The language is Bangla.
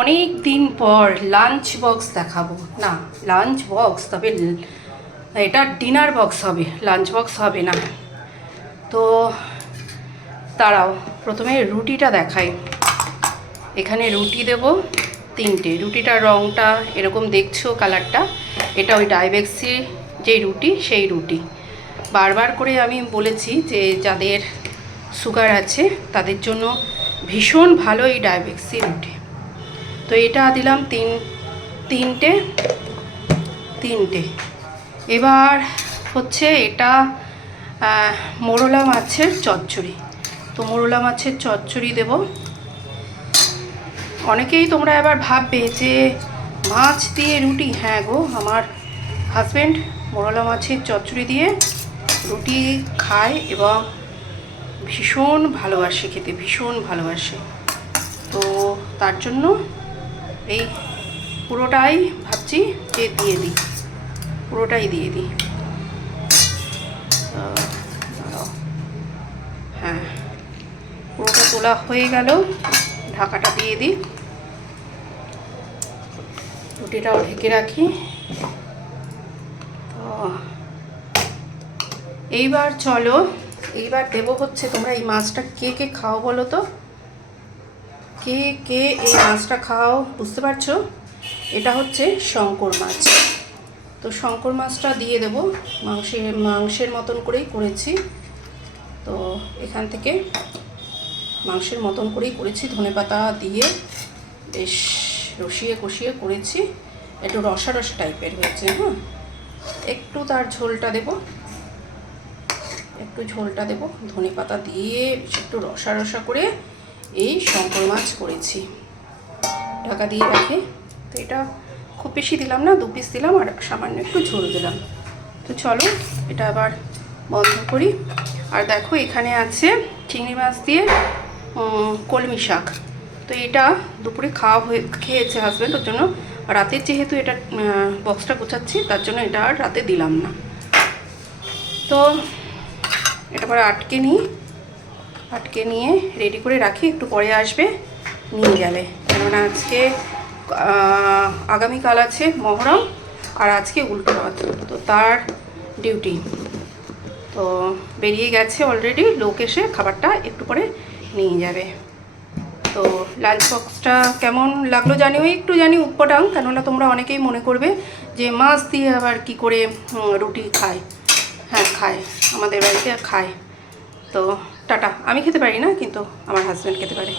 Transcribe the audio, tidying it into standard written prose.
অনেক দিন পর লাঞ্চ বক্স দেখাবো না। লাঞ্চ বক্স, তবে এটা ডিনার বক্স হবে, লাঞ্চ বক্স হবে না। তো দাঁড়াও, প্রথমে রুটিটা দেখাই। এখানে রুটি দেব 3টে। রুটিটার রঙটা এরকম দেখছো, কালারটা, এটা ওই ডাইবেক্সি যেই রুটি সেই রুটি। বারবার করে আমি বলেছি যে যাদের সুগার আছে তাদের জন্য ভীষণ ভালো এই ডাইবেক্সি রুটি। তো এটা দিলাম তিনটে। এবার হচ্ছে এটা মোরলা মাছের চচ্চড়ি। তো মোরলা মাছের চচ্চড়ি দেব। অনেকেই তোমরা এবার ভাববে যে মাছ দিয়ে রুটি। হ্যাঁ গো, আমার হাজব্যান্ড মোরলা মাছের চচ্চড়ি দিয়ে রুটি খায় এবং ভীষণ ভালোবাসে খেতে, ভীষণ ভালোবাসে। তো তার জন্য এই পুরোটাই ভাবছি যে দিয়ে দিই, পুরোটাই দিয়ে দিই। হ্যাঁ, পুরোটা তোলা হয়ে গেল, ঢাকাটা দিয়ে দিই, রুটিটাও ঢেকে রাখি। তো এইবার চলো, এইবার দেবো হচ্ছে, তোমরা এই মাছটা কে কে খাও বলো তো? কে কে এই মাছটা খাও বুঝতে পারছো? এটা হচ্ছে শঙ্কর মাছ। তো শঙ্কর মাছটা দিয়ে দেবো। মাংসের মতন করেই করেছি। তো এখান থেকে মাংসের মতন করেই করেছি, ধনেপাতা দিয়ে বেশ রসিয়ে কষিয়ে করেছি। একটু রসা রসা টাইপের হয়েছে। হ্যাঁ, একটু তার ঝোলটা দেবো, ধনেপাতা দিয়ে একটু রসা রসা করে এই শঙ্কর মাছ করেছি। ঢাকা দিয়ে রাখি। তো এটা খুব বেশি দিলাম না, 2 পিস দিলাম আর সামান্য একটু ঝোল দিলাম। তো চলো এটা আবার বন্ধ করি। আর দেখো এখানে আছে চিংড়ি মাছ দিয়ে কলমি শাক। তো এটা দুপুরে খেয়েছে হাজব্যান্ড, ওর জন্য রাতের যেহেতু এটা বক্সটা গোছাচ্ছি তার জন্য এটা আর রাতে দিলাম না। তো এটা পরে আটকে নিয়ে রেডি করে রাখি, একটু পরে আসবে নিয়ে যাবে। কেননা আজকে আগামীকাল আছে মহরম আর আজকে উল্টো রথ, তো তার ডিউটি। তো বেরিয়ে গেছে অলরেডি, লোক এসে খাবারটা একটু পরে নিয়ে যাবে। তো লাঞ্চ বক্সটা কেমন লাগলো জানিও, একটু জানি উৎপটাং, কেননা তোমরা অনেকেই মনে করবে যে মাছ দিয়ে আবার কি করে রুটি খায়। হ্যাঁ খায়, আমাদের বাড়িতে খায়। তো টাটা। আমি খেতে পারি না, কিন্তু আমার হাজব্যান্ড খেতে পারে।